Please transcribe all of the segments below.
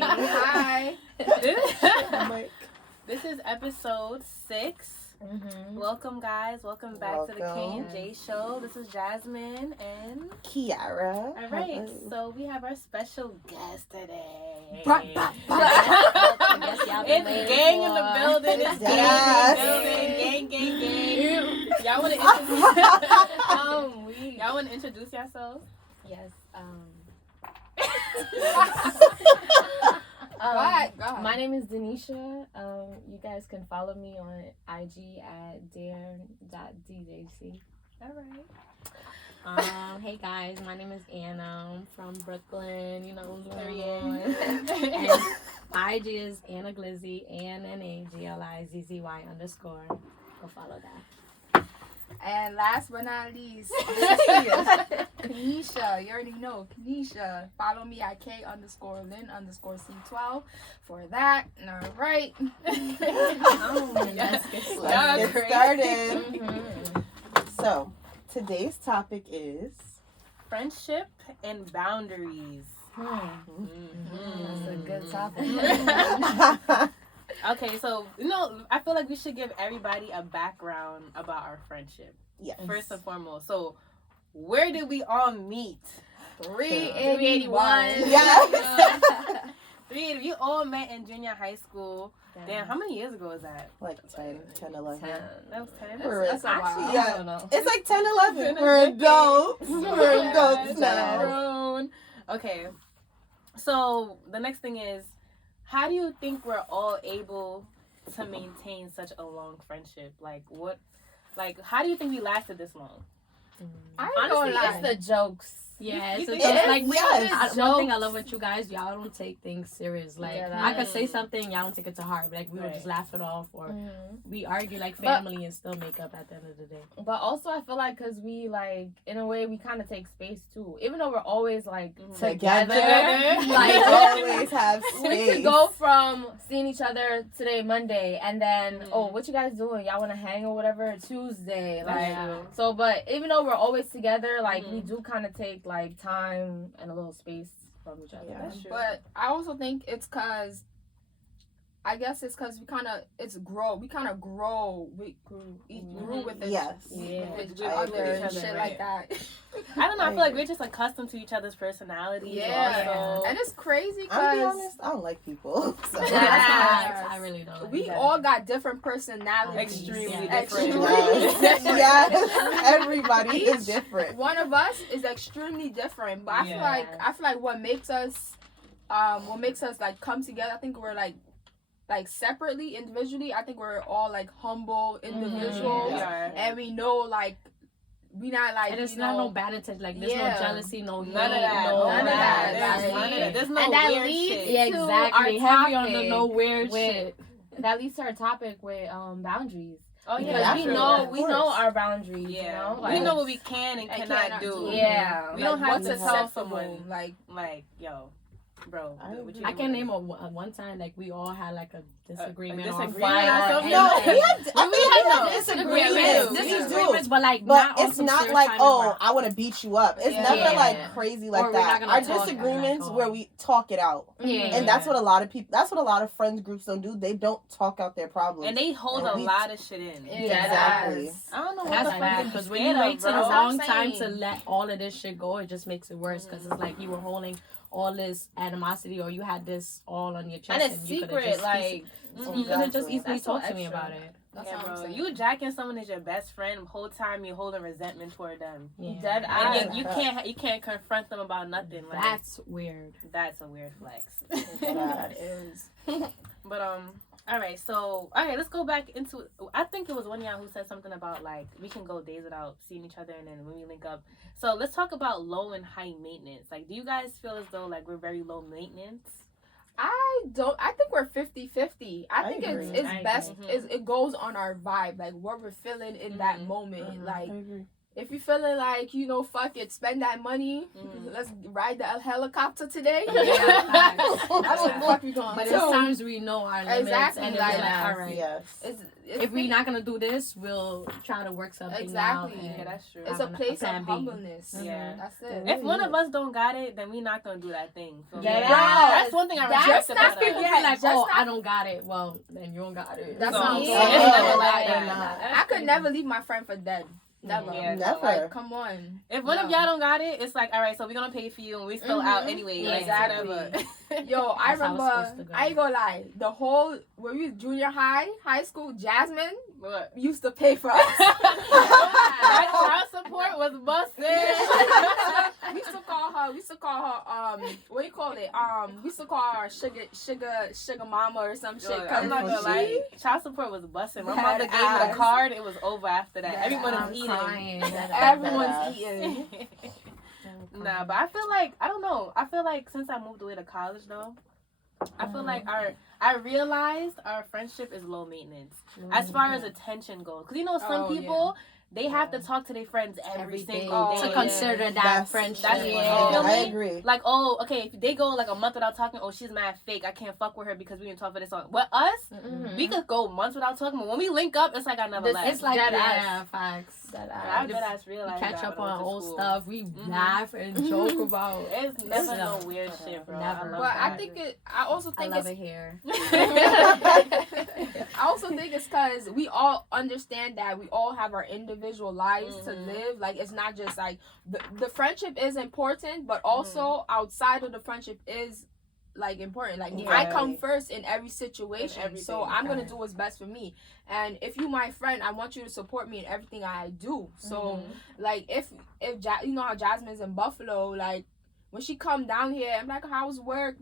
Hi. This is episode 6. Mm-hmm. Welcome, guys. Welcome back to the K&J show. This is Jasmine and Kiara. All right, so we have our special guest today. It's gang in the building. It's gang in the building. Gang. Y'all want to introduce yourselves? Yes. Go ahead. My name is Denisha. You guys can follow me on IG at dare.djc. All right. Hey guys, my name is Anna. I'm from Brooklyn. You know what's going on. And IG is Anna Glizzy, ANNAGLIZZY _. Go follow that. And last but not least, Kanisha. You already know, Kanisha. Follow me at K_Lynn_C12 for that. All right. Let's get started. Mm-hmm. So, today's topic is friendship and boundaries. That's a good topic. Okay, so, I feel like we should give everybody a background about our friendship. Yes. First and foremost. So, where did we all meet? 381. Yeah. 380. We all met in junior high school. Damn, how many years ago was that? Like 10, 11. 10. That was 10? That's actually, I don't know. It's like 10, 11. We're adults. We're adults now. Okay. So, the next thing is, how do you think we're all able to maintain such a long friendship? How do you think we lasted this long? Honestly, it's the jokes. Yeah, it's like one thing I love with you guys, y'all don't take things serious. Like I could say something, y'all don't take it to heart. Like we would just laugh it off, or we argue like family and still make up at the end of the day. But also, I feel like because we in a way, we kind of take space too. Even though we're always together, like always have space. We could go from seeing each other today, Monday, and then what you guys doing? Y'all want to hang or whatever Tuesday, So, but even though we're always together, we do kind of take time and a little space from each other. Yeah, but I also think it's because we kind of grew with it. Yes. With other and shit like that. I don't know. I feel like we're just accustomed to each other's personalities. Yeah. Also. And it's crazy because I'll be honest, I don't like people. So. I really don't. We all got different personalities. Extremely different. Yes. Everybody is different. One of us is extremely different, but I feel like what makes us come together, I think we're separately, individually, I think we're all humble individuals, and we know we not and it's not no bad intent, there's no jealousy, no hate, none of that. There's no weird shit. Yeah, exactly. Heavy on the no weird shit. That leads to our topic with boundaries. Oh yeah, because we know our boundaries. Yeah, we know what we can and cannot do. Yeah, we don't have to tell someone yo. Bro, I can name one time we all had a disagreement. No, we had disagreements. Disagreements, but it's not I want to beat you up. It's never crazy like that. Our disagreements where we talk it out, and that's what a lot of friends groups don't do. They don't talk out their problems, and they hold a lot of shit in. Exactly. I don't know what that's bad because when you wait till the wrong time to let all of this shit go, it just makes it worse because it's like you were holding all this animosity, or you had this all on your chest, and it's secret. You could have just easily talked to me about it. That's bro. You jacking someone as your best friend, the whole time you're holding resentment toward them. Yeah. And you can't confront them about nothing. That's weird. That's a weird flex. That is. But let's go back into. I think it was one y'all who said something about we can go days without seeing each other, and then when we link up. So let's talk about low and high maintenance. Do you guys feel as though we're very low maintenance? I think we're 50-50. I think it's best. It goes on our vibe, what we're feeling in that moment. If you're feeling fuck it, spend that money. Let's ride the helicopter today. That's what the fuck we going. But sometimes we know our limits. Exactly. And it's all right. Yes. if we're not gonna do this, we'll try to work something out. Yeah, that's true. It's a place of humbleness. Yeah, that's it. If one of us don't got it, then we're not gonna do that thing. So that's one thing I respect about people us. be like, oh, I don't got it. Well, then you don't got it. That's what I'm saying. I could never leave my friend for dead. Never. Yeah, never. Like, come on. If one of y'all don't got it, it's like, all right, so we're gonna pay for you and we still out anyway. Like, exactly. Yo, I remember, I ain't gonna lie, the whole, when we was junior high school, Jasmine used to pay for us. That child support was busted. we used to call her, what do you call it? We used to call her sugar mama or some shit. I'm not gonna lie, child support was busting. My mother gave me the card, it was over after that. Everyone is eating. Everyone's eating. Nah, but I feel like, I don't know. I feel like since I moved away to college though, I feel like I realized our friendship is low maintenance as far as attention goes. Cause you know some people they have to talk to their friends every single day to consider that friendship. I agree. Like, oh, okay, if they go like a month without talking, oh, she's mad fake. I can't fuck with her because we didn't talk for this long. With us, we could go months without talking, but when we link up, it's like I never left. It's like facts. I realize catch up on old stuff. We laugh and joke about. It's never no weird shit, bro. Never. But I think I also think it's here. I also think it's because we all understand that we all have our individual lives to live. Like, it's not just like the friendship is important, but also outside of the friendship is like important. Like I come first in every situation, so I'm gonna do what's best for me. And if you my friend, I want you to support me in everything I do. So like if you know how Jasmine's in Buffalo, like when she come down here, I'm like, how's work?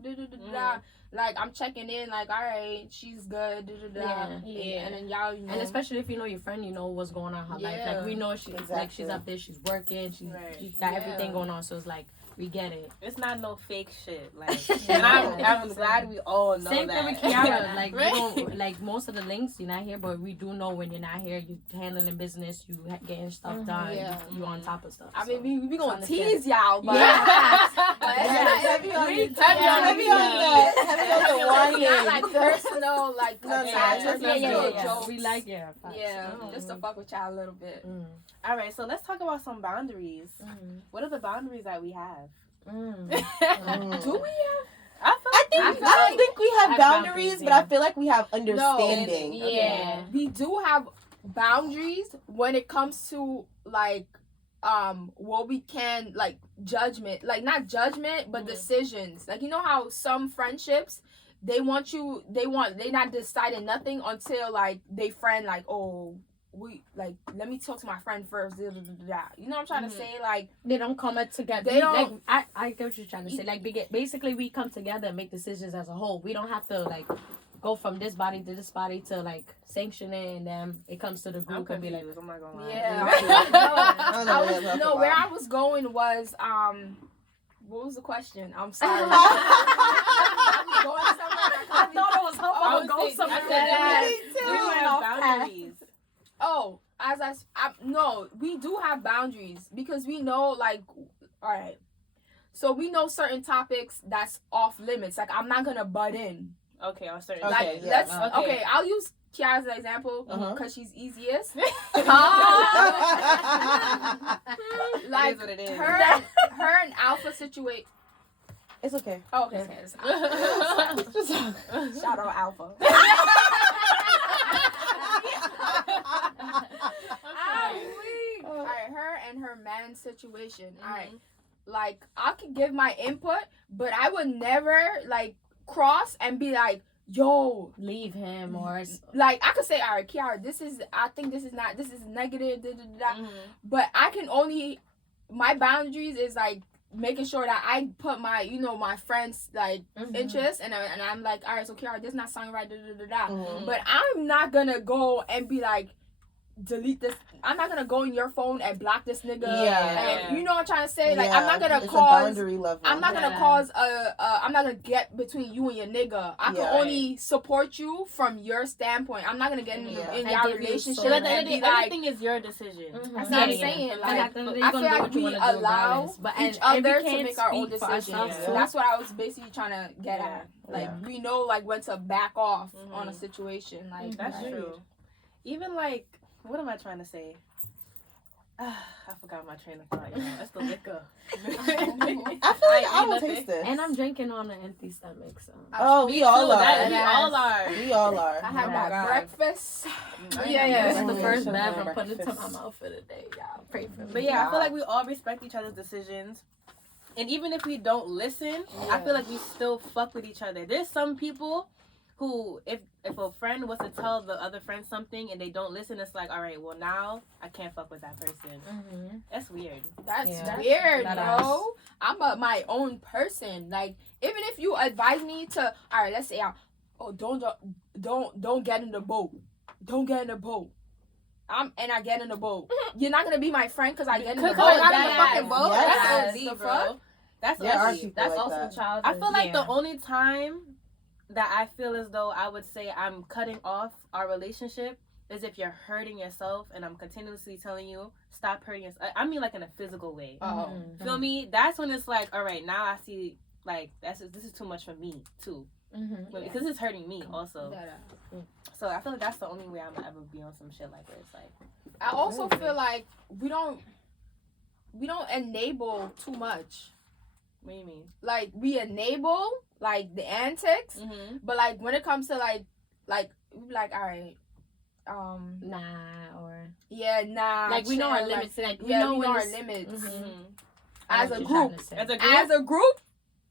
Like, I'm checking in, like, all right, she's good, And then y'all, you know. And especially if you know your friend, you know what's going on in her life. Like, we know she's like, she's up there, she's working, she's got everything going on. So it's like, we get it. It's not no fake shit. Like, and I'm glad we all know Same that. thing with Kiara. Like, we don't, like, most of the links, you're not here, but we do know when you're not here, you handling business, you getting stuff done, you on top of stuff. I mean, we gonna tease y'all, but Heavy on the one not like personal, like jokes. We like just to fuck with y'all a little bit. All right, so let's talk about some boundaries. What are the boundaries that we have? Do we have? I don't think we have boundaries, but I feel like we have understanding. We do have boundaries when it comes to like what we can, like judgment, like not judgment but decisions. Like, you know how some friendships they not deciding nothing until like they friend, like, oh, we like, let me talk to my friend first. You know what I'm trying to say? Like, they don't come together. They don't. Like, I get what you're trying to say. Like, basically, we come together and make decisions as a whole. We don't have to like go from this body to this body to like sanction it, and then it comes to the group and be like, I'm not gonna lie. Yeah. No, where I was going was what was the question? I'm sorry. I was going somewhere. I thought it was hoping I would go somewhere. Boundaries. Oh, no, we do have boundaries because we know, like, all right. So we know certain topics that's off limits. Like, I'm not gonna butt in. Okay, on certain. Like, okay, I'll use Kiara as an example because she's easiest. Like, what it is. her and Alpha situation. It's okay. Oh, okay. Shout out Alpha. Alright, her and her man's situation. Alright, like, I could give my input, but I would never like cross and be like, yo, leave him, or like, I could say, all right, Kiara, I think this is negative, but I can only, my boundaries is like making sure that I put my, you know, my friends like interests, and I'm like, all right, so Kiara, this is not sounding right, but I'm not gonna go and be like, delete this. I'm not gonna go in your phone and block this nigga. And you know what I'm trying to say? Like, I'm not gonna cause. I'm not gonna cause I'm not gonna get between you and your nigga. I can only support you from your standpoint. I'm not gonna get in your relationship. But everything is your decision. That's what I'm saying. Like, I feel like we allow each other to make our own decisions. So that's what I was basically trying to get at. Like, we know like when to back off on a situation. Like, that's true. even like, what am I trying to say? I forgot my train of thought. That's the liquor. I feel like I don't taste this. And I'm drinking on an empty stomach, so. Oh, we all are. We all are. We all are. I had my breakfast. Yeah. It's the first bev I'm putting into my mouth for the day, y'all. Pray for me. But yeah, I feel like we all respect each other's decisions. And even if we don't listen, I feel like we still fuck with each other. There's some people who, if a friend was to tell the other friend something and they don't listen, it's like, all right, well, now I can't fuck with that person. Mm-hmm. That's weird. That's weird, bro. I'm my own person. Like, even if you advise me to, all right, let's say, don't get in the boat. Don't get in the boat. And I get in the boat. You're not gonna be my friend because I get in the boat. I'm in the fucking boat. Yes. That's OD, bro. That's OD. That's also childish. I feel like the only time that I feel as though I would say I'm cutting off our relationship is if you're hurting yourself and I'm continuously telling you stop hurting yourself. I mean, like in a physical way. Feel me? That's when it's like, all right, now I see like this is too much for me too. Because it's hurting me also. So I feel like that's the only way I'm gonna ever be on some shit like this. Like, I also feel like we don't enable too much. What do you mean? Like, we enable like the antics, but like when it comes to like we like, all right, nah, or nah, like we know our limits. Like we know our limits. As a group,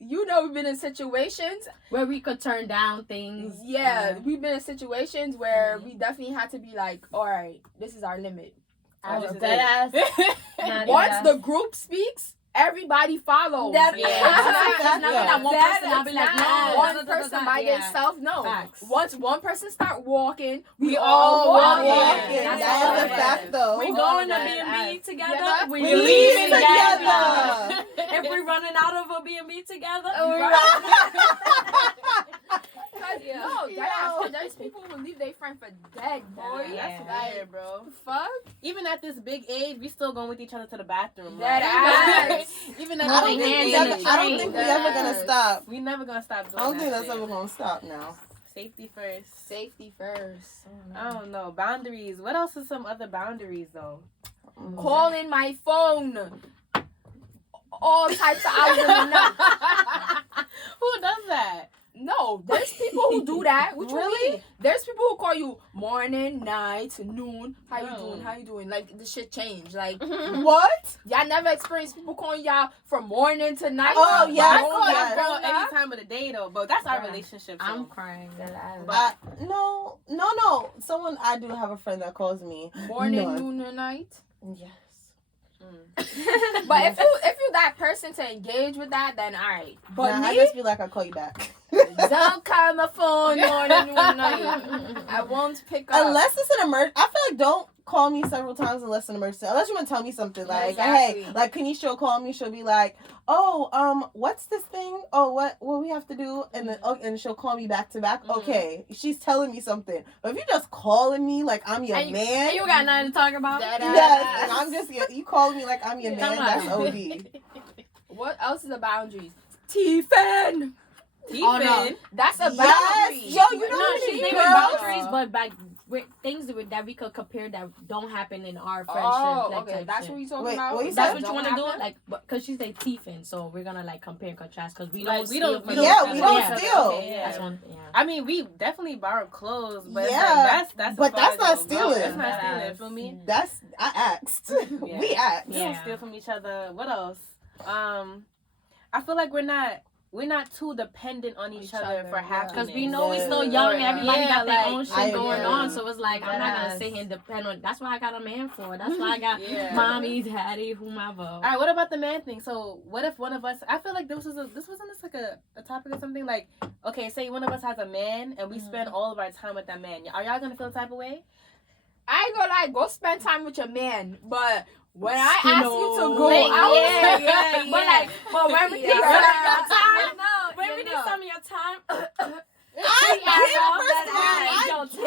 you know, we've been in situations where we could turn down things. Yeah, we've been in situations where we definitely had to be like, all right, this is our limit. Once the group speaks, everybody follows. One person, I'll be like, no. One person by themselves, no. Facts. Once one person start walking, we all walking. That is a fact, though. We going to B&B together. We leaving together. If we're running out of a B&B together, there's people who leave their friend for dead, boy. That's weird, bro. Fuck. Even at this big age, we still going with each other to the bathroom. Even at I don't think we're ever gonna stop. We never gonna stop doing that. I don't think that's ever gonna stop now. Safety first. Safety first. I don't know. Boundaries. What else are some other boundaries though? Calling my phone. All types of hours in the night. Who does that? No, there's people who do that. What Really? you mean? There's people who call you morning, night, noon. How you doing? How you doing? Like, the shit changed. Like, what? Y'all never experienced people calling y'all from morning to night? Oh, yeah. I call that girl any time of the day, though. But that's our relationship. I'm crying. But no. Someone, I do have a friend that calls me. Morning, noon, and night? Yes. But if you that person to engage with that, then all right. But I just feel like I'll call you back. Don't call my phone morning, noon, night. I won't pick up. Unless it's an emergency. I feel like don't call me several times unless it's an emergency. Unless you want to tell me something. Like, hey, like Kanisha will call me. She'll be like, oh, what's this thing? Oh, what we have to do? And then and she'll call me back to back. Okay, she's telling me something. But if you're just calling me like I'm your man. And you got nothing to talk about? Yes, and I'm just, you calling me like I'm your man. That's OD. What else is the boundaries? Tiffin. Oh, no. That's a boundary. Yo, you know she's naming boundaries, but like things that we could compare that don't happen in our friendship. Oh, okay. That's what you talking about? That's what you want to do? Like, because she's like thiefing, so we're gonna like compare and contrast because we don't steal. We don't steal. That's one. Yeah. I mean, we definitely borrow clothes, but that's not stealing. That's not stealing. Feel me? I asked. We asked. We don't steal from each other. What else? I feel like we're not too dependent on each other for happiness. Because we know we're still young and everybody got their own shit going on. So it's like, I'm not going to sit here and depend on... That's why I got a man for. That's why I got mommy, daddy, whomever. All right, what about the man thing? So what if one of us... I feel like wasn't this like a topic or something? Like, okay, say one of us has a man and we spend all of our time with that man. Are y'all going to feel the type of way? I ain't gonna go spend time with your man, but... When I ask you to go out, but when we need some of your time, when we need some of your time, I give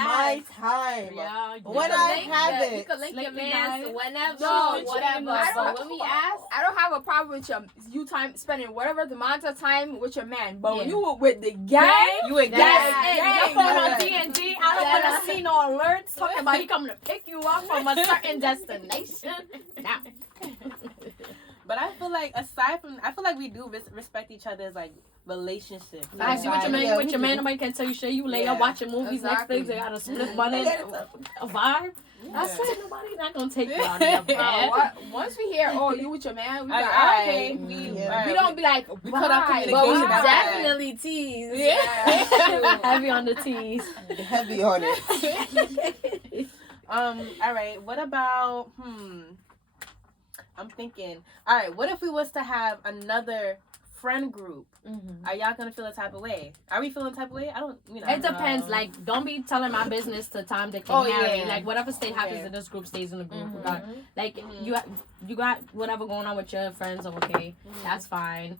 my my time. Yeah, when I have it. You can link your Sleepy man night. whenever, No, whatever. So when we ask, I don't have a problem with you spending whatever amount of time with your man, but when you were with the gang, You with Your phone on gang. D&D. I don't want to see no alerts talking about he coming to pick you up from a certain destination. Now. But I feel like we do respect each other's like relationships. I see with your man, nobody can tell you shit. You lay up watching movies, Exactly. Netflix, they got a split money, a vibe. That's it. Nobody's not gonna take you out of your Bro, bed. once we hear, oh, you with your man, we like, Alright. okay. Yeah. We don't be like, we cut off why? communication but we about that. definitely tease. Yeah. Heavy on the T's. Heavy on it. All right. What about? I'm thinking. All right. What if we was to have another friend group? Mm-hmm. Are y'all gonna feel a type of way? Are we feeling a type of way? I don't. It depends. Like, don't be telling my business to Tom, Dick, and Harry. yeah. Like, whatever state happens Yeah. in this group stays in the group. Mm-hmm. Like, you got whatever going on with your friends. Okay, that's fine.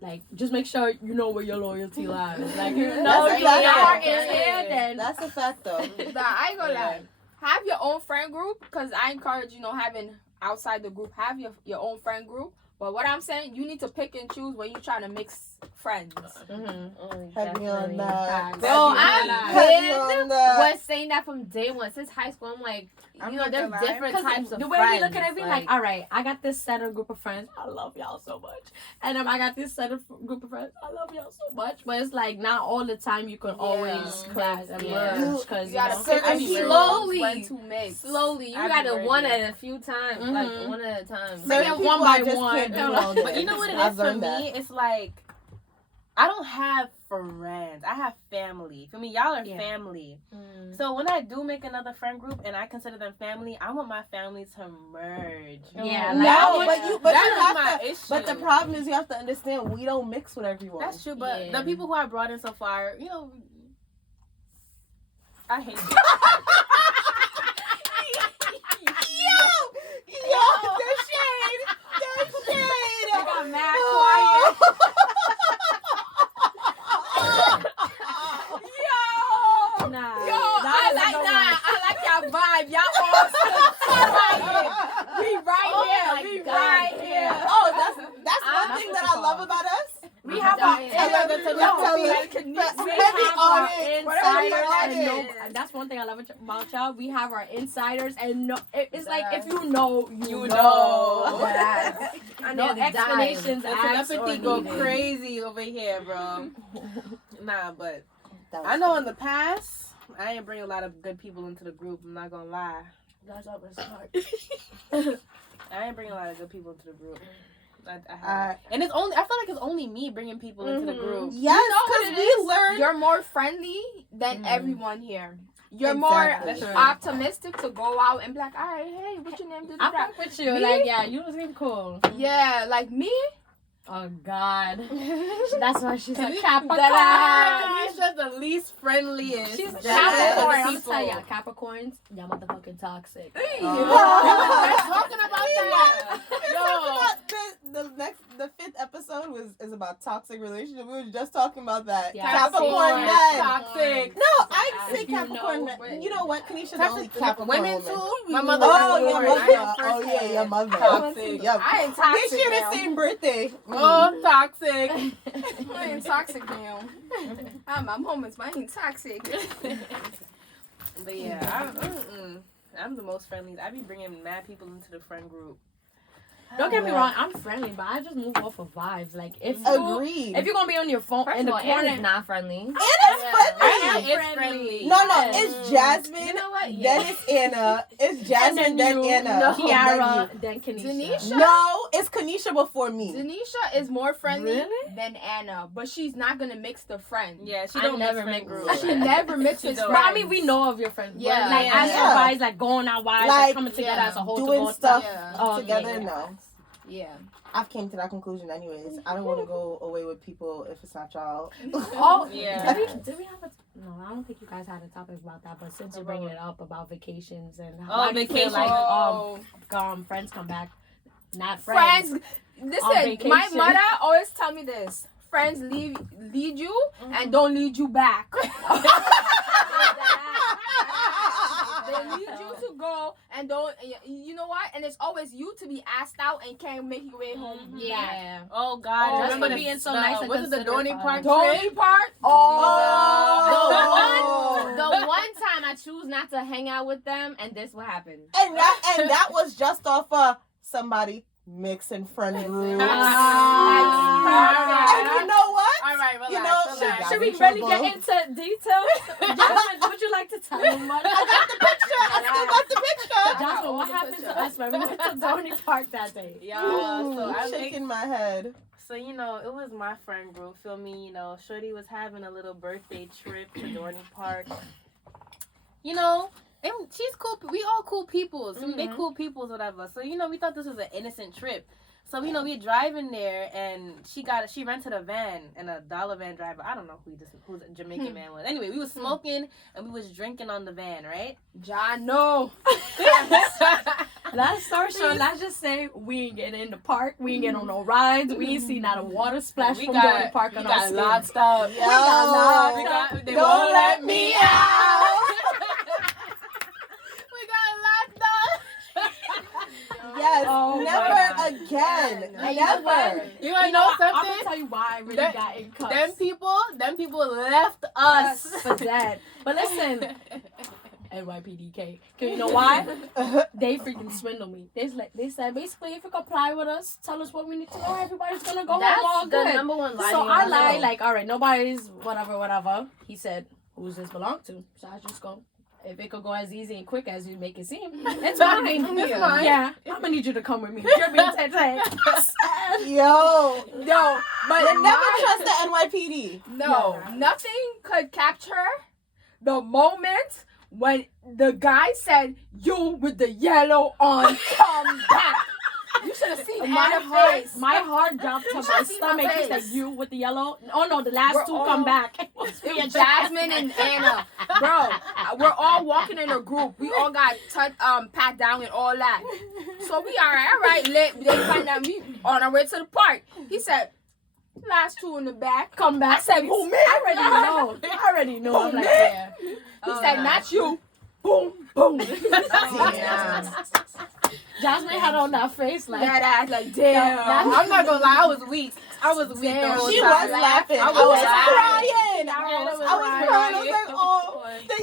Like, just make sure you know where your loyalty lies. Like, you know, That's a your fact. heart is Yeah. here. Then That's a fact, though. Nah, I ain't gonna lie. Have your own friend group, because I encourage, having outside the group, have your own friend group. But what I'm saying, you need to pick and choose when you trying to mix friends. Heavy on that. Bro, Heavy I've on been that. was saying that from day one since high school. I'm like, there's different types of the way friends. we look at it, we like, all right, I got this set of group of friends. I love y'all so much. And I got this set of group of friends. I love y'all so much. But it's like, not all the time you can always clash and merge. Because, You gotta slowly. You gotta one at a few times. Like, one at a time. Certain one people by I just one. can't do all But day. you know what it I've is for learned me? that. It's like I don't have friends. I have family. For me, y'all are family. So when I do make another friend group and I consider them family, I want my family to merge. Yeah, But the problem is you have to understand we don't mix with everyone. That's true, but the people who I brought in so far, I hate you. Yo, the shade. I got mad quiet. I like y'all vibe. Y'all all still We right here. Oh, that's one thing that I love about us. We have our insiders. That's one thing I love about y'all. We have our insiders, and it's like if you know, you know. No explanations. Telepathy go crazy over here, bro. Nah, but I know in the past, I ain't bring a lot of good people into the group. I'm not gonna lie. That's always hard. I ain't bring a lot of good people into the group. And it's only I feel like it's only me bringing people into the group. Yes, because we learn. You're more friendly than everyone here. You're Exactly. more optimistic to go out and be like, all right, hey, what's your name? I fuck with you. Me? Like, yeah, you seem cool. Yeah, like me. Oh, God. That's why she's a Capricorn. Kanisha's the least friendliest. She's a of Capricorn. the I'm people. telling y'all, Capricorns, y'all motherfucking toxic. We're talking about that. The fifth episode is about toxic relationship. We were just talking about that. Yeah. Capricorn men. Toxic. No, I say If you Capricorn know, men. You know what? Kanisha's the only Capricorn Women woman. too. My mother. Oh, your Capricorn. mother. I Oh, yeah, your mother. Toxic. Yep. I ain't They toxic share now. the same birthday. Oh, toxic. I ain't toxic now. I'm moments, but I ain't toxic. But yeah, I'm the most friendly. I be bringing mad people into the friend group. Don't get me wrong, I'm friendly, but I just move off of vibes. Like, if Agreed. you're going to be on your phone First in the of all, corner. Anna's not friendly. Anna's friendly. No, it's Jasmine. You know what? Then it's Anna. It's Jasmine, then Anna. No. Kiara, then Kanisha. Denisha? No, it's Kanisha before me. Denisha is more friendly than Anna, but she's not gonna mix the friends. Yeah, she I don't never mix make friend groups. She never mixes don't. friends. But I mean, we know of your friends. Yeah. Like, Yeah. as Yeah. advice, like going out wise, like coming together as a whole to doing go stuff Yeah. together. yeah. No, Yeah. I've came to that conclusion anyways. I don't want to go away with people if it's not y'all. Oh, Yeah. Did we have a... No, I don't think you guys had a topic about that, but since you're bringing it up about vacations and how do you feel vacation. like friends come back, not friends. Friends, On listen, vacation. my mother always tell me this. Friends lead you and don't lead you back. need you to go and don't. You know what? And it's always you to be asked out and can't make your way home. Yeah. Oh God. Just for being so nice and was it the Dorney Park Dorney trip? Park? The one time I choose not to hang out with them, and this what happened. And that was just off somebody mixing friend groups. And you know what? All right, relax. You know, should we really get into details? Jasmine, would you like to tell them what? I got the picture. I still got the picture. Jasmine, what happened to us when we went to Dorney Park that day? So I'm shaking my head. So, you know, it was my friend group. Feel me? You know, Shorty was having a little birthday trip to Dorney Park. You know, and she's cool. We all cool people. So they cool peoples, whatever. So, you know, we thought this was an innocent trip. So, you know, we driving there, and she rented a van, and a dollar van driver. I don't know who the Jamaican man was. Anyway, we was smoking, and we was drinking on the van, right? John, no. Last story short, let's just say we ain't getting in the park. We ain't getting on no rides. We ain't seen not a water splash from Dorney Park on our skin. We got locked up. We got locked up. They Don't let me out. We got locked up. Yes, never again. Never. You know something? I'm gonna tell you why I really got in cuffs. Them people left us for that. But listen, NYPDK. Cause you know why? They freaking swindle me. They said basically if you comply with us, tell us what we need to know. Everybody's gonna go home all good. That's the number one lie. So I lied like, all right, nobody's whatever. He said, who's this belong to? So I just go. If it could go as easy and quick as you make it seem, it's fine. It's fine. Yeah, I'm gonna need you to come with me. You're being sad. Yo, but you never trust the NYPD. No, nothing could capture the moment when the guy said, "You with the yellow on, come back." You should have seen my face. My heart dropped to my stomach. He said, "You with the yellow." Oh no, the last two come back. It was Jasmine and Anna, bro. We're all walking in a group. We all got pat down and all that. So we all right. They find out we on our way to the park. He said, "Last two in the back, come back." I said, "Who me?" I already know. I'm like, yeah. He said, "Not you." Boom, boom. Damn. Jasmine had on that face like that ass like damn. I'm not gonna lie, I was weak. The whole She time. was laughing. I was crying. I was crying. I was like, oh.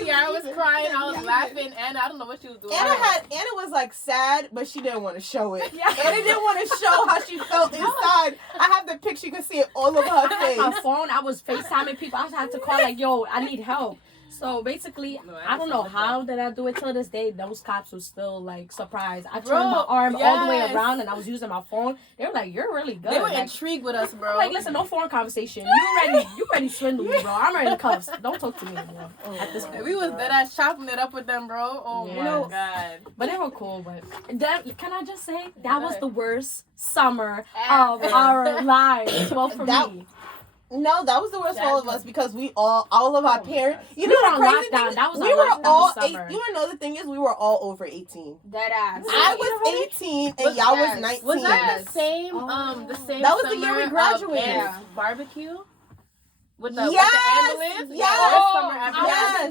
Yeah, I was crying. I was laughing, and I don't know what she was doing. Anna was like sad, but she didn't want to show it. Anna didn't want to show how she felt inside. I have the picture. You can see it all over her face. My phone, I was FaceTiming people. I had to call like, yo, I need help. So basically, I don't know how did I do it till this day. Those cops were still like surprised. I turned my arm all the way around and I was using my phone. They were like, "You're really good." They were like, intrigued with us, bro. Like, listen, no phone conversation. You ready swindle me, bro? I'm ready cuffs. Don't talk to me anymore. At this point, we was dead ass chopping it up with them, bro. Oh my god. But they were cool. But can I just say that was the worst summer of our lives. Well, for me. No, that was the worst for all of us because we all of our parents. You know what the crazy lockdown. thing? That was we were all summer. You know the thing is we were all over 18. That ass. I was 18 and y'all was 19. Was that the same? The same. That was the year we graduated. Barbecue. With the yes, ambulance? Yes. Worst summer ever. Yes.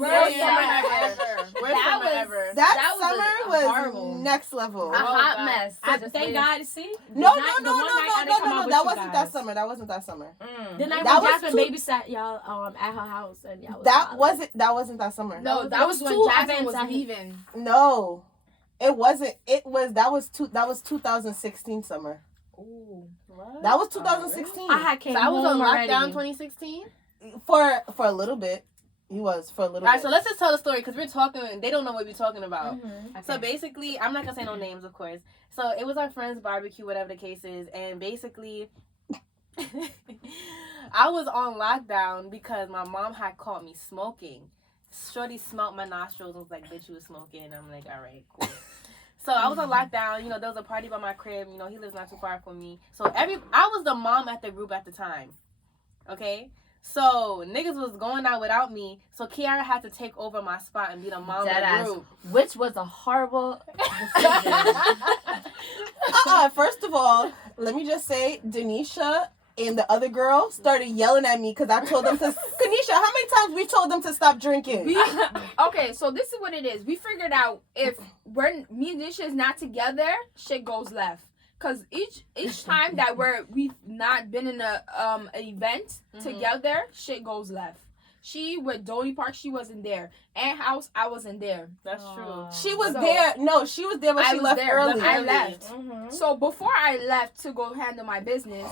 Worst summer ever. That was summer was horrible. next level. A hot mess. Thank God. See? No. That wasn't that summer. The night that when was Jasmine babysat y'all at her house and y'all was that wasn't that summer. No, that was when Jasmine was leaving. No. It wasn't. That was 2016 summer. Ooh. What? That was 2016. I had came I was on already. lockdown 2016? For a little bit. He was for a little bit. Alright, so let's just tell the story because we're talking and they don't know what we're talking about. Mm-hmm. Okay. So basically, I'm not gonna say no names, of course. So it was our friend's barbecue, whatever the case is, and basically I was on lockdown because my mom had caught me smoking. Shorty smelled my nostrils and was like, "Bitch, you was smoking." And I'm like, "Alright, cool." So I was on lockdown, you know, there was a party by my crib, you know, he lives not too far from me. So I was the mom at the group at the time. So niggas was going out without me, so Kiara had to take over my spot and be the mom of the group. Which was a horrible decision. First of all, let me just say, Denisha and the other girl started yelling at me because I told them to. Kanisha, how many times we told them to stop drinking? Okay, so this is what it is. We figured out if me and Nisha is not together, shit goes left. Cause each time that we've not been in an event together, shit goes left. She with Dolly Park, she wasn't there. Ant House, I wasn't there. That's true. She was there. No, she was there, but she left early. I left. So before I left to go handle my business,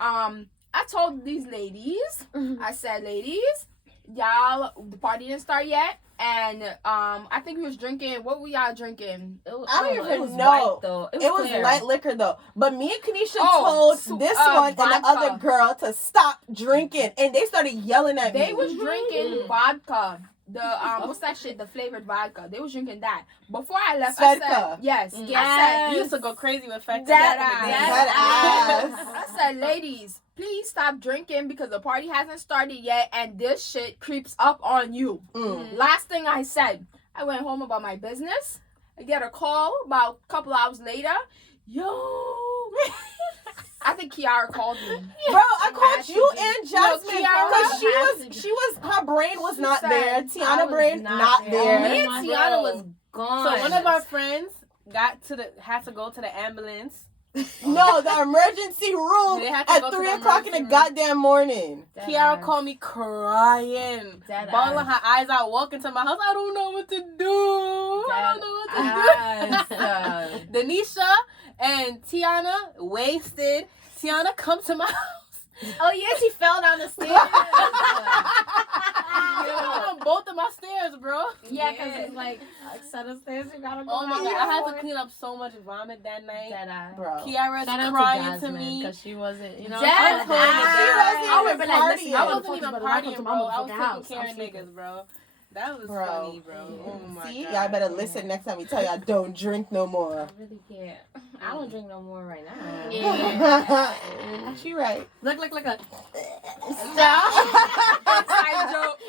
I told these ladies, I said, ladies, y'all, the party didn't start yet. And I think we was drinking. What were y'all drinking? I don't even know. White, it was light liquor though. But me and Kanisha told this one vodka. And the other girl to stop drinking, and they started yelling at me. They was drinking vodka. The what's that shit? The flavored vodka. They was drinking that. Before I left, Svedka. I said yes. I said we used to go crazy with Fedka. I said, ladies, please stop drinking because the party hasn't started yet and this shit creeps up on you. Last thing I said, I went home about my business. I get a call about a couple hours later. Yo. I think Kiara called me. Bro, I called you and Jasmine because she was her brain was not there. Tiana brain not there. Me and Tiana was gone. So one of our friends had to go to the ambulance. No, the emergency room at 3:00 in the goddamn morning. Kiara called me crying, bawling her eyes out, walking to my house. I don't know what to do. Denisha and Tiana wasted. Tiana, come to my house. Oh yeah, she fell down the stairs. On both of my stairs, bro. Yeah, because it's like a set of stairs you gotta go. Oh my god, I had to clean up so much vomit that night. Bro. Kiara's crying to me because she wasn't, you know. I wasn't even partying, bro. I was taking care of niggas, bro. That was funny, bro. Oh my god. Y'all better listen next time we tell y'all don't drink no more. I really can't. I don't drink no more right now. Yeah. She right. Look a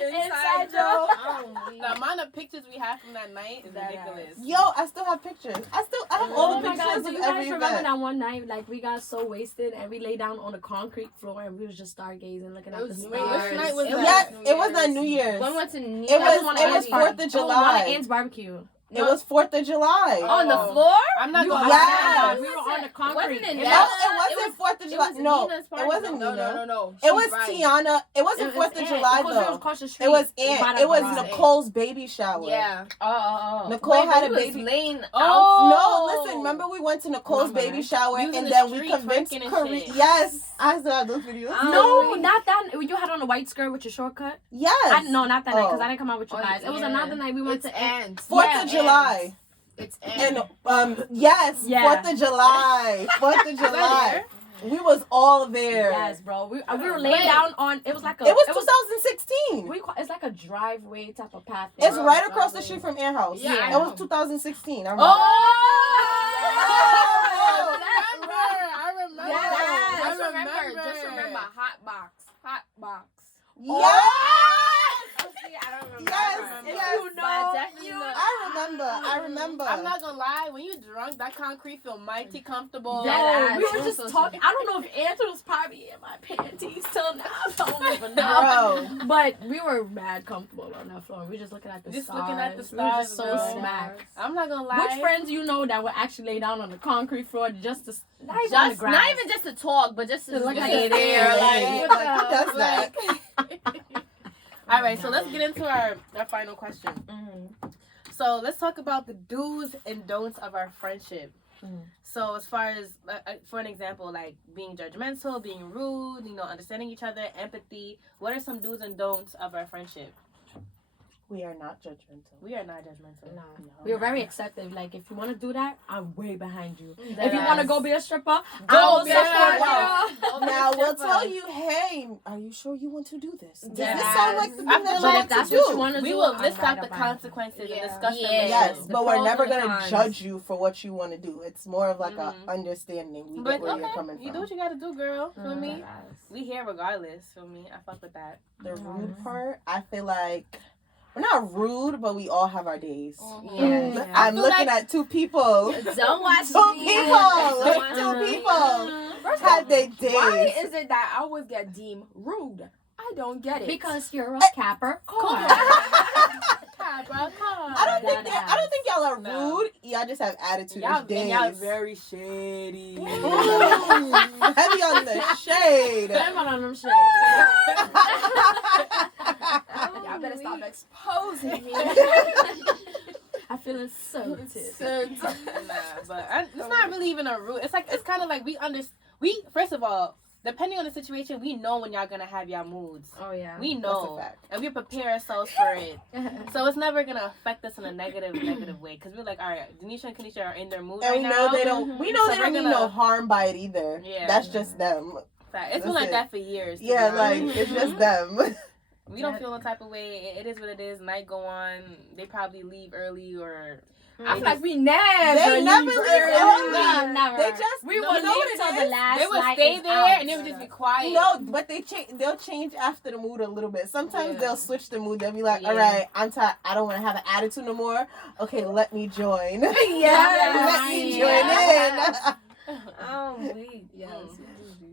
Inside joke. The amount of pictures we have from that night is ridiculous. Yo, I still have pictures. I have all the pictures do of you every guys remember event. that one night, like, we got so wasted and we lay down on the concrete floor and we was just stargazing, looking at the stars. Which night was that? Yeah, it was not New Year's. When we went to New It was 4th of July. Ant's barbecue. It was 4th of July. On the floor? I'm not going to lie. We were on the concrete. Wasn't it No, it wasn't 4th of July. No, it wasn't Nina. No. It was Tiana. It wasn't 4th of July though. It was Aunt. It was Nicole's baby shower. Yeah. Oh. Nicole had a baby. Laying No, listen. Remember we went to Nicole's baby shower and then we convinced Korea. Yes, I still have those videos. No, not that. You had on a white skirt with your shortcut. Yes. No, not that night because I didn't come out with you guys. It was another night we went to Ant. 4th of July. It's Ant. And yes, 4th of July. 4th of July. We was all there. Yes, bro. We were laying down on. It was like a. It was 2016. It's like a driveway type of path. It's right across the street from Air House. Yeah, it was 2016. I remember. I remember. Just remember Hot Box. Yes. I don't remember. Yes. I remember. I'm not gonna lie. When you drunk, that concrete feel mighty comfortable. Yeah, we were just talking. I don't know if Anthony was probably in my panties till now. I don't even know. But we were mad comfortable on that floor. We were just looking at the stars. Looking at the We were just stars, so smacked. I'm not gonna lie. Which friends you know that would actually lay down on the concrete floor just to not even just to talk, but just to look at lay the there. That's that. All right, so let's get into our final question. So let's talk about the do's and don'ts of our friendship. So as far as, for an example, like being judgmental, being rude, understanding each other, empathy. What are some do's and don'ts of our friendship? We are not judgmental. No. We are very accepting. Like, if you want to do that, I'm way behind you. If you want to go be a stripper, I will support you. Now we'll tell you, hey, are you sure you want to do this? Does this sound like the thing that you But want if that's to what you do? want to do, We will I'm list right out the behind consequences you. and discuss them. Yes, The but we're pros never and the going to cons. judge you for what you want to do. It's more of like a understanding. We get where you're coming from. You do what you gotta do, girl. Feel me? We here regardless. Feel me? I fuck with that. The rude part, I feel like we're not rude, but we all have our days. I'm looking at two people. Don't watch Two me. people. Don't watch Two me. people. had their days. Why is it that I always get deemed rude? I don't get it. Because you're a Capricorn. I don't think y'all are rude. Y'all just have attitude. Y'all very shady. Heavy on the shade. I'm on them shade. Y'all better stop exposing me. I feel insulted. But it's not really even a rude. It's kind of like we first of all, depending on the situation, we know when y'all gonna have y'all moods. Oh yeah, we know, and we prepare ourselves for it. So it's never gonna affect us in a negative way, because we're like, all right, Denisha and Kanisha are in their mood right now. They don't. We know they don't mean no harm by it either. Yeah, that's just them. It's been like that for years. Yeah, like it's just them. We don't feel no type of way. It is what it is. Night go on. They probably leave early or. I feel like we never leave early. Never. They just we will leave till the last. They would stay there and they would just be quiet. No, but they'll change after the mood a little bit. Sometimes they'll switch the mood. They'll be like, all right, I'm tired. I don't want to have an attitude no more. Okay, let me join. Let me join in. Yes.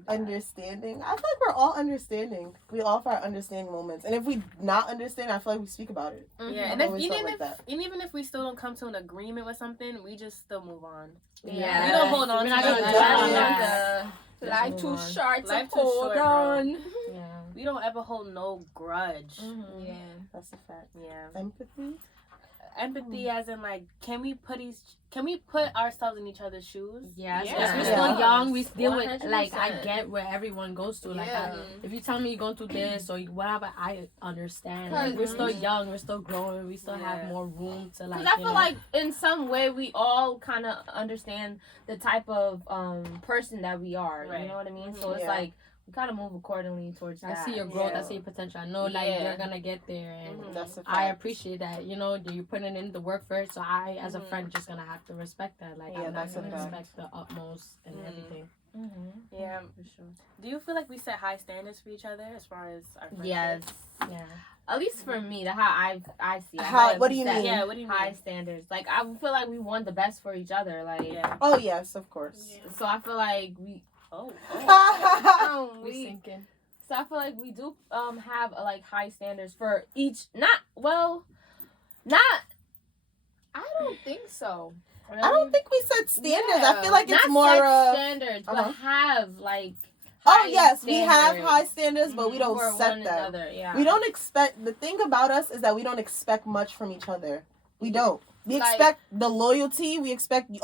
Understanding. I feel like we're all understanding. We all have our understanding moments, and if we not understand, I feel like we speak about it. Yeah, and even if we still don't come to an agreement with something, we just still move on. Yeah, we don't hold on to it. Life too short to hold on. Yeah, we don't ever hold no grudge. Yeah, that's a fact. Yeah, empathy as in like, can we put ourselves in each other's shoes? Yes, because we're still young. We deal with, like, I get where everyone goes through. Like, if you tell me you're going through this or whatever, I understand. Like, we're still young. We're still growing. We still have more room to, like, because I feel like in some way we all kind of understand the type of person that we are. Right. You know what I mean? So it's like, we kind of move accordingly towards that. I see your growth. I see your potential. I know, like, you're gonna get there, and I appreciate that. You know, you're putting in the work for it. So I, as a friend, just gonna have to respect that. Like, I'm not gonna respect the utmost and everything. Yeah, for sure. Do you feel like we set high standards for each other as far as our friendship? Yes. Yeah. At least for me, how I see it. What do you mean? Yeah, what do you mean? High standards. Like, I feel like we want the best for each other. Like, oh yes, of course. Yeah. So I feel like we. We sinking. So I feel like we do have like high standards for each. Not. I don't think so. Really? I don't think we set standards. I feel like it's not more set standards, but have like. Oh yes, we have high standards, but we don't set them. Another, we don't expect. The thing about us is that we don't expect much from each other. We don't. We expect the loyalty. We expect be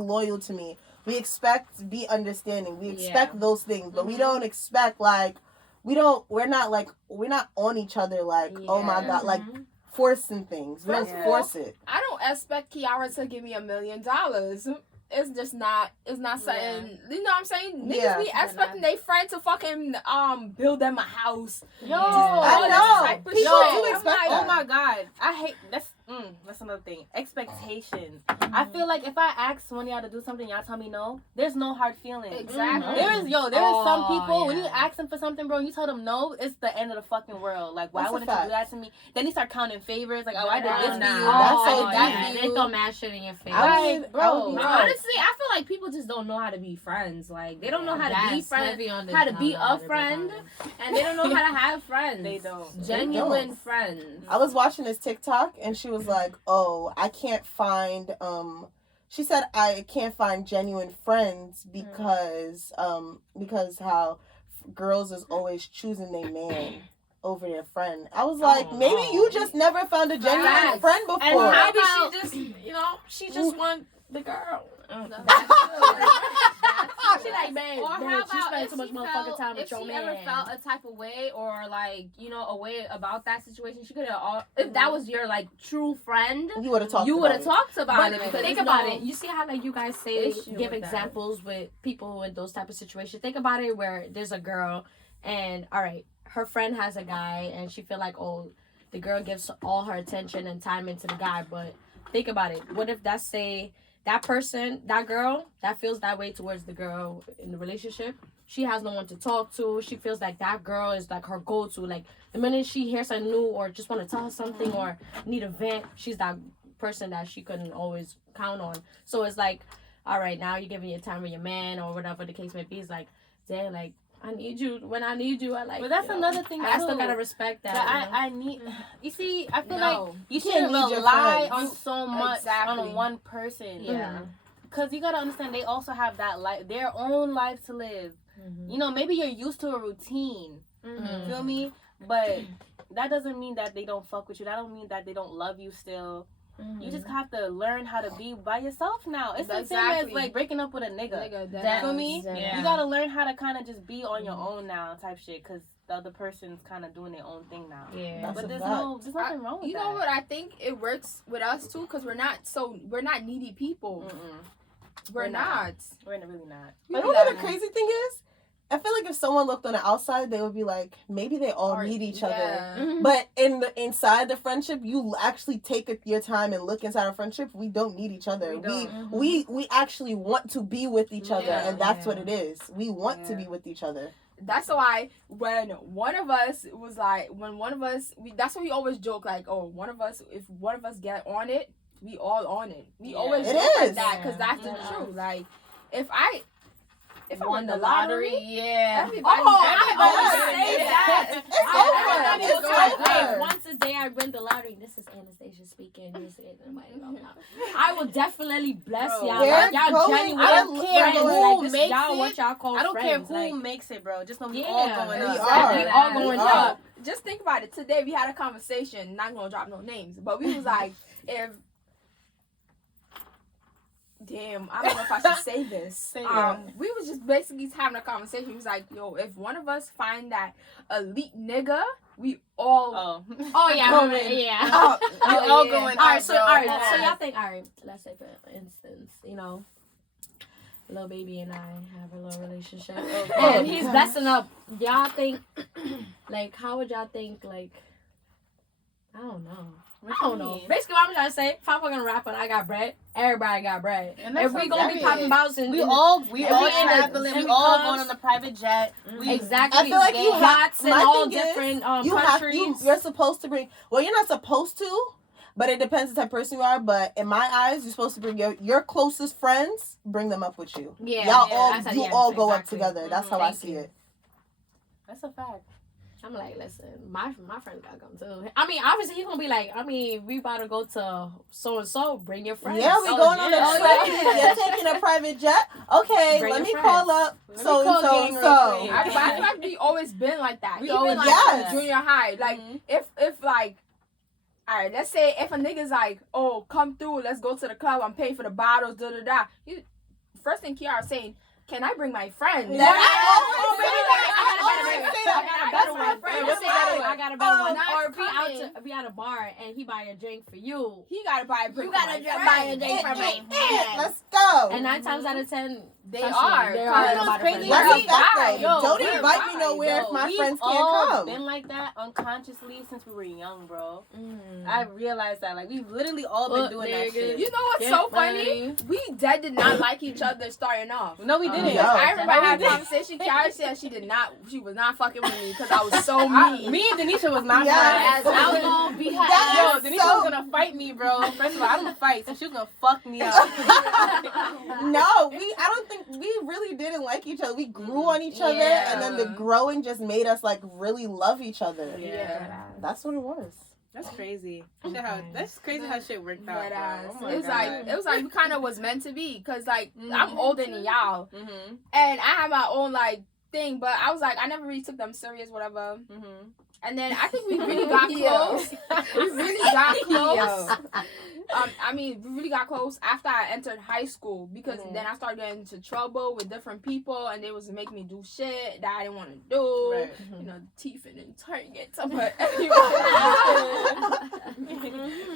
loyal to me. We expect be understanding. We expect those things, but we don't expect we're not on each other like, oh my God, like forcing things. We don't force it. I don't expect Kiara to give me $1 million. It's just not. It's not something. You know what I'm saying? Niggas be expecting their friend to fucking build them a house. Yo, I know. People do expect that. Oh my God, I hate that's another thing. Expectations. I feel like if I ask one of y'all to do something, y'all tell me no, there's no hard feelings. Exactly. There is some people when you ask them for something, bro, and you tell them no, it's the end of the fucking world. Like, why wouldn't you do that to me? Then you start counting favors. Like, oh, I did this for you. They throw mad shit in your face. Like, bro, honestly, I feel like people just don't know how to be friends. Like, they don't know how to be friends, how to be a friend, and they don't know how to have friends. They don't. Genuine friends. I was watching this TikTok, and she was like, oh, I can't find she said I can't find genuine friends because how girls is always choosing their man over their friend. I was like, maybe you just never found a genuine friend before. And maybe she just want the girl. She like, man, or how about spend so much motherfucking time with your man. If she ever felt a type of way or like, a way about that situation, she could have. If that was your like true friend, you would have talked. About it. Because think about it. You see how like you guys say give examples with people in those type of situations. Think about it where there's a girl and all right, her friend has a guy and she feel like the girl gives all her attention and time into the guy, but think about it. What if that person, that girl, that feels that way towards the girl in the relationship, she has no one to talk to. She feels like that girl is like her go-to. Like the minute she hears something new or just want to tell her something or need a vent, she's that person that she couldn't always count on. So it's like, all right, now you're giving your time with your man or whatever the case may be. It's like, damn, like, I need you when I need you. I like. But that's another thing. I still gotta respect that. I need. You see, I feel like you shouldn't rely on so much on one person. Yeah. Because you gotta understand, they also have that life, their own life to live. Mm-hmm. You know, maybe you're used to a routine. Mm-hmm. Feel me? But that doesn't mean that they don't fuck with you. That don't mean that they don't love you still. Mm-hmm. You just have to learn how to be by yourself now. It's the same as like breaking up with a nigga. Feel me? Yeah. You gotta learn how to kind of just be on your own now, type shit. Because the other person's kind of doing their own thing now. Yeah. But there's nothing wrong with that. You know what? I think it works with us too, because we're not needy people. Mm-mm. We're not. We're really not. You know what the crazy thing is? I feel like if someone looked on the outside, they would be like, maybe they all need each other. Mm-hmm. But inside the friendship, you actually take your time and look inside a friendship. We don't need each other. We actually want to be with each other, and that's what it is. We want to be with each other. That's why when one of us that's why we always joke like, oh, if one of us get on it, we all on it. We always joke like that, because that's the truth. Like, if I won the lottery, everybody say that. It's over. Once a day I win the lottery. This is Anastasia speaking. I will definitely bless y'all. Y'all genuine. I don't care who makes it. Y'all what y'all call I don't friends. care who makes it, bro. Just know we all going up. We all going up. Just think about it. Today we had a conversation. Not gonna drop no names, but we was like, damn, I don't know if I should say this. We was just basically having a conversation. He was like, yo, if one of us find that elite nigga, we all going we all going up. So y'all think, let's say for instance, you know, Lil Baby and I have a little relationship. And he's blessing up. Y'all think, like, how would y'all think, like, I don't know. Basically, what I'm trying to say, if I'm fucking rapper and I got bread, everybody got bread. And if we gonna be popping bottles and we all traveling, we all going on a private jet. Exactly. I feel like you yachts in all different countries. You're supposed to bring. Well, you're not supposed to, but it depends the type of person you are. But in my eyes, you're supposed to bring your closest friends, bring them up with you. Yeah, you all go up together. That's how I see it. That's a fact. I'm like, listen, my friends gotta come too. I mean, obviously he's gonna be like, we about to go to so and so. Bring your friends. Yeah, we going on a trip. You're taking a private jet. Okay, let me call up so and so. I feel like we always been like that. We always like junior high. Like if like, all right, let's say if a nigga's like, oh, come through, let's go to the club. I'm paying for the bottles. Da da da. First thing Kiara saying, can I bring my friends? I got a better one. Or if we at a bar and he buy a drink for you, he gotta buy a drink. You gotta buy a drink for me. Let's go. And 9 times out of 10, they are. That's crazy. Don't invite me nowhere if my friends can't come. We've been like that unconsciously since we were young, bro. I realized that. Like, we've literally all been doing that shit. You know what's so funny? We did not like each other starting off. No, we didn't. I remember I had a conversation. Kiara said she was not fucking with me because I was so mean. Me and Denisha was not I was gonna be her ass. Yo, Denisha was gonna fight me, bro. First of all, I don't fight, so she was gonna fuck me up. No, I don't think we really didn't like each other. We grew on each other, and then the growing just made us like really love each other. Yeah, that's what it was. That's crazy. That's crazy how shit worked out. It was like we kind of was meant to be, cause like I'm older than y'all, and I have my own like thing, but I was like I never really took them serious, whatever. And then I think we really got close. We really got close. We really got close after I entered high school, because then I started getting into trouble with different people, and they was making me do shit that I didn't want to do. Right. You know, teeth and targets. But anyway,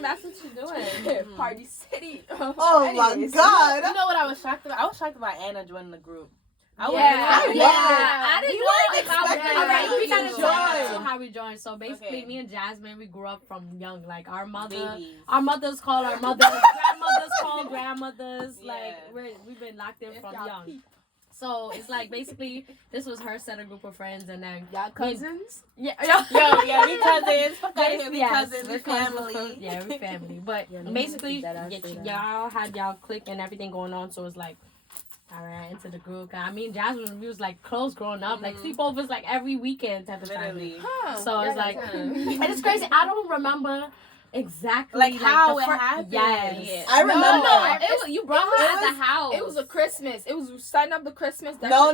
that's what you're doing. Party City. Oh my God! You know what I was shocked about? I was shocked about Anna joining the group. I didn't know. We gotta join. How we joined? So basically, me and Jasmine, we grew up from young. Like our mothers call our mothers, grandmothers call grandmothers. Like we've been locked in from young. So it's like basically this was her set of group of friends, and then y'all cousins. We cousins. We family. Yeah, we family. But basically, y'all had y'all clique and everything going on. So it's like, Alright, into the group. I mean, Jasmine, we was like close growing up. Like sleepovers like every weekend type of Literally. time. So it's like, and it's crazy. I don't remember exactly like how it happened. Yes, I remember. No, It was, you brought her at the house. It was a Christmas. It was setting up the Christmas. No.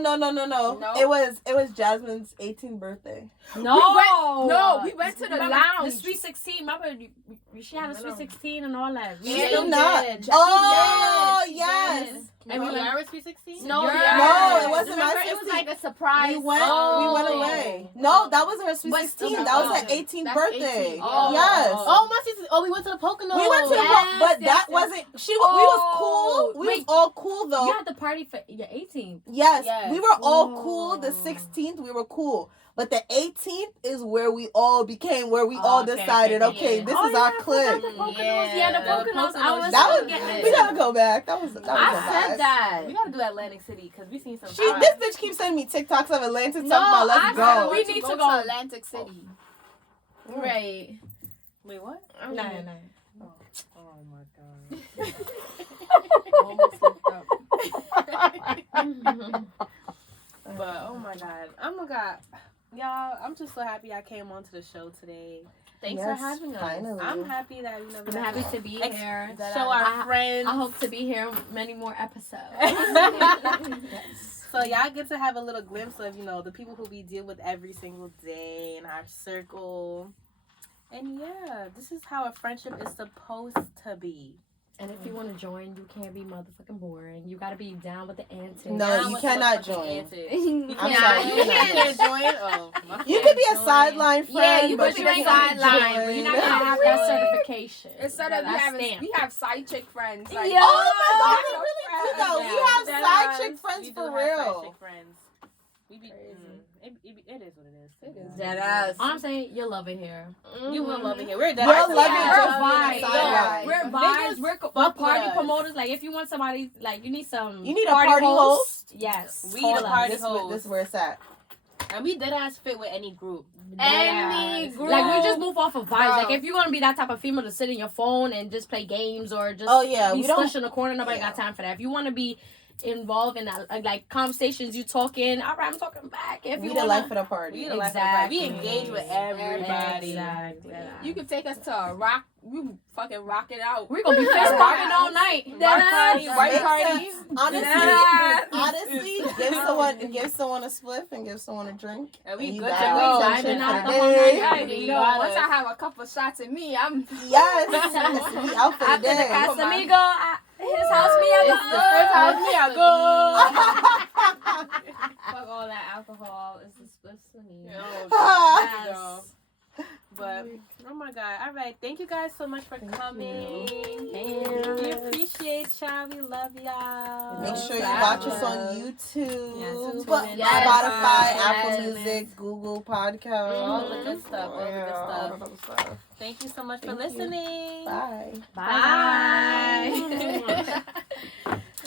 It was Jasmine's 18th birthday. We went to the lounge. The Sweet 16. Remember, she had a Sweet 16 and all that. She did not. Oh, yes. And we were Sweet 16? No, it wasn't my 16. It was like a surprise. We went away. No, that wasn't her Sweet 16. That was her 18th birthday. 18. Yes. Oh, my sister. Oh, we went to the Poconos. We went to the but that wasn't. We was cool. We was all cool though. You had the party for your 18th. Yes, we were all cool. The 16th, we were cool. But the 18th is where we all became, where we all decided, okay, this is our clique. The Poconos. We gotta go back. That was I said that. We gotta do Atlantic City because we seen some. This bitch keeps sending me TikToks of Atlantic talking about let's go. We need to go to Atlantic City. Right. Wait, what? No. Oh my god. But oh my god. Y'all, I'm just so happy I came onto the show today. Thanks for having us. Finally. I'm happy that I'm happy to be here. Show our friends. I hope to be here many more episodes. So y'all get to have a little glimpse of, the people who we deal with every single day in our circle. And yeah, this is how a friendship is supposed to be. And if you want to join, you can't be motherfucking boring. You gotta be down with the antics. No, you cannot join. I'm sorry, you can't join. Oh, you could be a sideline friend. Yeah, you could be a sideline, but you're not gonna have that certification. Instead of we have side chick friends. Like, oh my god, really do though. We have side chick friends for real. It is what it is. It is. Deadass. I'm saying you'll love it here. You will love it here. We're deadass. We're vibes. We're party promoters. Like if you want somebody, like you need a party host. Yes, we need a party host. This is where it's at. And we deadass fit with any group. Any group. Like we just move off of vibes. Like if you're gonna be that type of female to sit in your phone and just play games or just be squished in the corner, nobody got time for that. If you want to be involved in that, like conversations, you talking. All right, I'm talking back. If you the life of the party, we engage with everybody. Exactly. You can take us to a rock. We fucking rock it out. We're gonna be fist bumping all night. White party. Honestly, give someone a spliff and give someone a drink. And we good to go. Once I have a couple shots in me, I'm we out for the day. After the Casamigo, his house me I go. It's the first house me I go. Fuck all that alcohol. It's the spliffs for me. Yes. But oh my god! All right, thank you guys so much for coming. We appreciate y'all. We love y'all. Make sure you watch us on YouTube, Spotify, Apple Music, Google Podcast, all the good stuff. All the good stuff. Thank you so much for listening. Bye. Bye.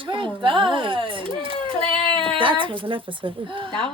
We're done. Claire. That was an episode.